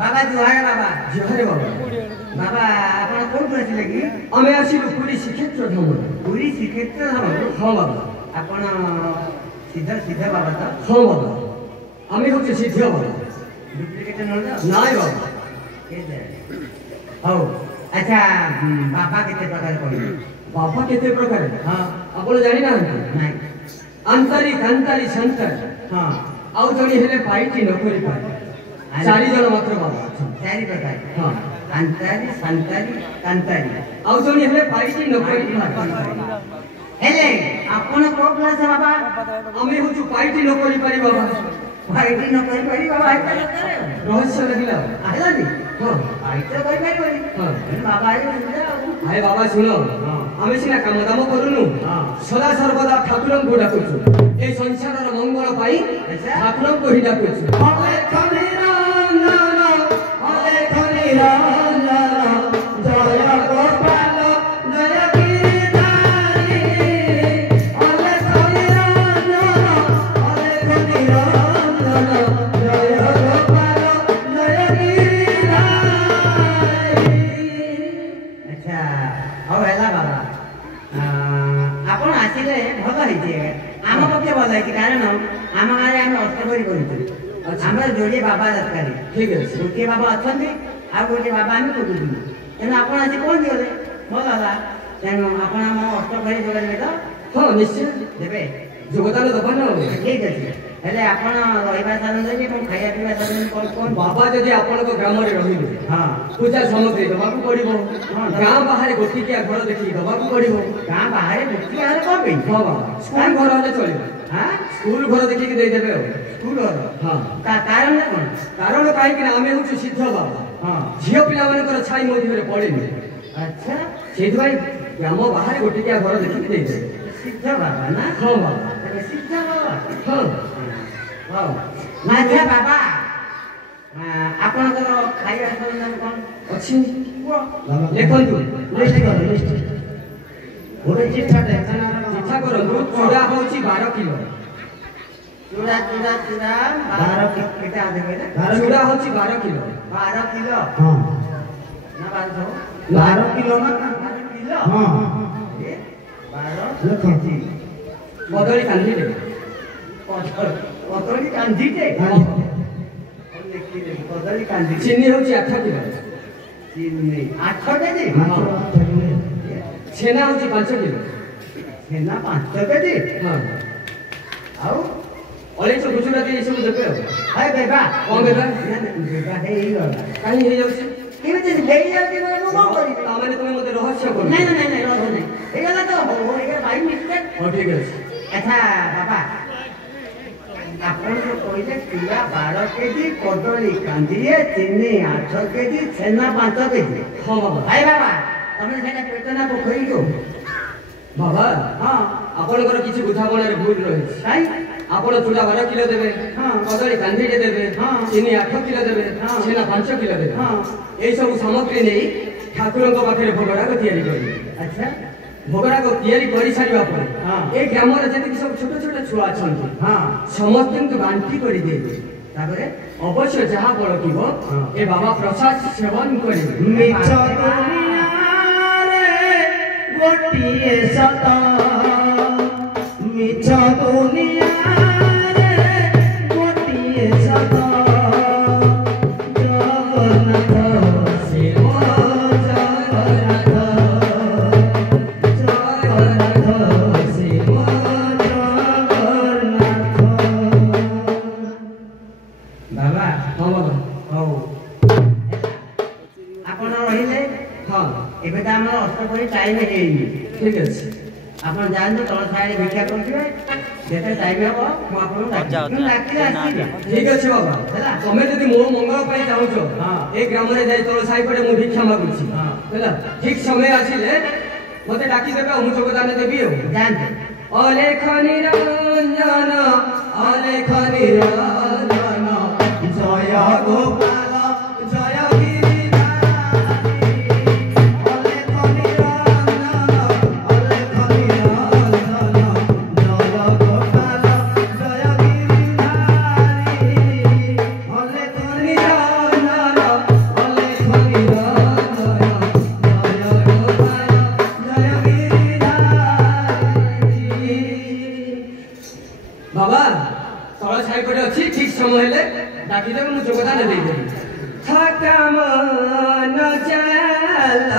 बाबा जुहारे बाबा जुहारे बाबा बाबा आपण कोण आसिले कि आमे आसिलु पुरी श्रीक्षेत्र धाम पुरी श्रीक्षेत्र धाम हां बाबा आपण सीधा सीधा बाबा तो हां बाबा आमे होचे सीधा बाबा डुप्लीकेट न नाय बाबा के दे हो अच्छा बाबा केते प्रकार पड़ी बाबा केते प्रकार हां आपण जानि ना नाही अंतरी कांतारी संतर हां आउ जणी हेले पाइटी न करि पाए चारि जण मात्र बाबा चारि प्रकार हां अंतरी संतारी कांतारी आउ जणी हेले पाइटी न करि पाए हेले आपण को क्लास बाबा आमे होचु पाइटी न करि पारी बाबा पाइटी न करि पारी बाबा रहस्य लगिला आला दी हां पाइटी करि पारी हां बाबा आए बाबा सुनो आमे सिना काम दाम करूनु सदा सर्वदा ठाकुरन को डाकुछु ए संसार रो मंगल पाई ठाकुरन को ही डाकुछु हले खनि रंजन हले खनि रंजन जय गोपाल जय गिरिधारी हले खनि रंजन हले खनि रंजन जय गोपाल जय गिरिधारी अच्छा हो हेला बाबा आपण आसिले भल हेजे आम पक्षे भल है कारण आम गाँव आम अष्टभरी करूँ आम जोड़े बाबा दरकार ठीक है गोटे बाबा अच्छा आ गोटे बाबा आम करूँ तेणु आप कौन दिगले भल है तेणु आप अष्टभरी जोड़ा देवे तो हाँ निश्चय देवे योगदान दबा ना ठीक अच्छे हेले आपण रहा साधन देवी खाया पीवा साधन कौन कौन बाबा जदि आपण ग्राम में रहिबे हाँ पूजा सामग्री दबाकू पड़िबो गाँ बाहर गोटिकिया घर देखि दबाकू पड़िबो गाँ बाहर गोटी घर कौन पे हाँ बाबा स्कूल घर हेले चलिबो हाँ स्कूल घर देखि दे देबे स्कूल घर हाँ कारण कौन कारण काहे कि आमे होछु सिद्ध बाबा हाँ झियो पिला मानकर छाई मध्ये रे पड़िबे अच्छा सेहि भाई ग्राम बाहर गोटिकिया घर देखि दे देबे सिद्ध बाबा ना हाँ बाबा सिद्ध बाबा हाँ वाओ माध्या बाबा आपनकर खाଇବା ସରଞ୍ଜାମ କଣ ଅଛି ଲେଖନ୍ତୁ ଗୋଟେ ଚିଠାଟେ ଚିଠା କରନ୍ତୁ ଚୁଡ଼ା ହଉଛି 12 କିଲୋ ଚୁଡ଼ା ଚୁଡ଼ା ଚୁଡ଼ା 12 କିଲୋ କେତେ ଦେବେ ନା ଚୁଡ଼ା ହଉଛି 12 କିଲୋ 12 କିଲୋ ହଁ ନା 12 କିଲୋ ନା 12 କିଲୋ ହଁ 12 ଲେଖନ୍ତୁ ବଦଳି କାନ୍ଦିଲେ କଦଳୀ କାନ୍ଦିଟେ କଦଳୀ କାନ୍ଦି ଚିନି ହଉଛି 8 କିଲୋ ଚିନି 8 କେଜି ଛେନା ହଉଛି 5 କିଲୋ ଛେନା 5 କେଜି ହଁ ଆଉ ଅଳେଇଚ ଗୁଜୁରାତି ଏ ସବୁ ଦେବେ ଆଉ ହାय ବେବା କଣ ବେବା ବେବା ହେଇଗଲା କାହିଁ ହେଇଯାଉଛି କେମିତି ହେଇଯାଉଛି ମୁଁ କଣ କରିବି ତା ମାନେ ତୁମେ ମୋତେ ରହସ୍ୟ କର ନାଇଁ ନାଇଁ ନାଇଁ ରହସ୍ୟ ନାଇଁ ହେଇଗଲା ତ ହେଇଗଲା ବାଇ ମିଷ୍ଟେକ୍ ହଁ ଠିକ ଅଛି ଆଚ୍ଛା ବାବା ଆପଣ ଯୋଉ କହିଲେ ଚୁଡ଼ା 12 କେଜି କଦଳୀ କାନ୍ଦିଏ ଚିନି 8 କେଜି ଛେନା 5 କେଜି ହଁ ବାବା ଭାଇ ବାବା ତମେ ସେଇଟା ପେଟନା ପୋଖରୀ ଯୋଉ ବାବା ହଁ ଆପଣଙ୍କର କିଛି ବୁଝାମଣାରେ ଭୁଲ ରହିଛି କାଇଁ ଆପଣ ଚୁଡ଼ା 12 କିଲୋ ଦେବେ ହଁ କଦଳୀ କାନ୍ଦିଟେ ଦେବେ ହଁ ଚିନି 8 କିଲୋ ଦେବେ ଛେନା 5 କିଲୋ ଦେବେ ହଁ এই ସବୁ ସାମଗ୍ରୀ ନେଇ ଠାକୁରଙ୍କ ପାଖରେ ଭୋଗରାଗ ତିଆରି କରିବେ ଆଚ୍ଛା ଭୋଗରାଗ ତିଆରି କରି ସାରିବା ପରେ ହଁ এই ଗ୍ରାମରେ ଯେତିକି ସବୁ ଛୋଟ ଛୋଟ ଛୁଆ ଅଛନ୍ତି ହଁ ସମସ୍ତଙ୍କୁ ବାଣ୍ଟି କରି ଦେଇଦେବେ ତାପରେ ଅବଶ୍ୟ ଯାହା ବଳକିବ ଏ ବାବା ପ୍ରସାଦ ସେବନ କରିବେ ମିଛ ଦୁନିଆରେ ଗୋଟିଏ ସତ ମିଛ ଦୁନିଆରେ ଗୋଟିଏ ସତ ଏବେ ତ ଆମର ଅଷ୍ଟପରି ଟାଇମ୍ ହେଇନି ଠିକ ଅଛି ଆପଣ ଯାଆନ୍ତୁ ତଳ ସାଇଡ୍ ଭିକ୍ଷା କରୁଥିବେ ଯେତେ ଟାଇମ୍ ହବ ମୁଁ ଆପଣଙ୍କୁ ଡାକିଲେ ଆସିବେ ଠିକ ଅଛି ବାବା ହେଲା ତମେ ଯଦି ମୋ ମଙ୍ଗଳ ପାଇଁ ଚାହୁଁଛ ଏ ଗ୍ରାମରେ ଯାଇ ତଳ ସାହି ପଟେ ମୁଁ ଭିକ୍ଷା ମାଗୁଛି ହେଲା ଠିକ ସମୟ ଆସିଲେ ମତେ ଡାକିଦେବେ ଆଉ ମୁଁ ଯୋଗଦାନ ଦେବି ଆଉ ଯାଆନ୍ତୁ ଅଲେଖ ନିରଞ୍ଜନ ଅଲେଖ ନିରଞ୍ଜନ ଜୟ ଗୋପାଳ ଜୟ ସମୟ ହେଲେ ଡାକିଦେବେ ମୁଁ ଯୋଗଦାନ ଦେଇଦେବି। ଥକା ମନ ଚାଲ